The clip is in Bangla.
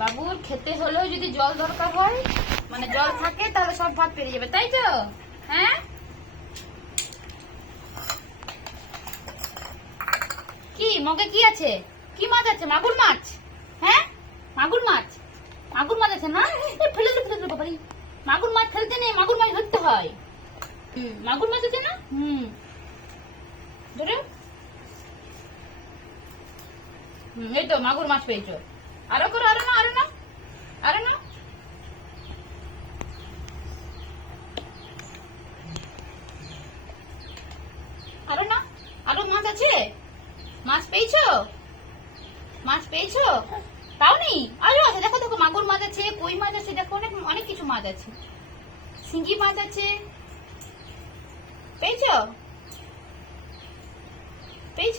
বাবুর খেতে হলেও যদি জল দরকার হয় মানে জল থাকে, তাহলে সব ভাত পেরিয়ে যাবে, তাই তো? হ্যাঁ? কি, মগে কি আছে? কি মাছ আছে? মাগুর মাছ? হ্যাঁ? মাগুর মাছ? মাগুর মাছ আছে না? ফেলে দে ফেলে দে, বাবারি। মাগুর মাছ ফেলতে নেই, মাগুর মাছ ধরতে হয়। হুম, মাগুর মাছ আছে না? হুম। ধরে। এই তো, মাগুর মাছ পেয়েছ। আরও করো, আরও না আরও না আরও মাছ আছে? মাছ পেয়েছ? মাছ পেয়েছ? নেই? আরও আছে, দেখো দেখো, মাগুর মাছ আছে, কই মাছ আছে, দেখো, অনেক অনেক কিছু মাছ আছে। সিঙ্গি মাছ আছে। পেয়েছ? পেয়েছ?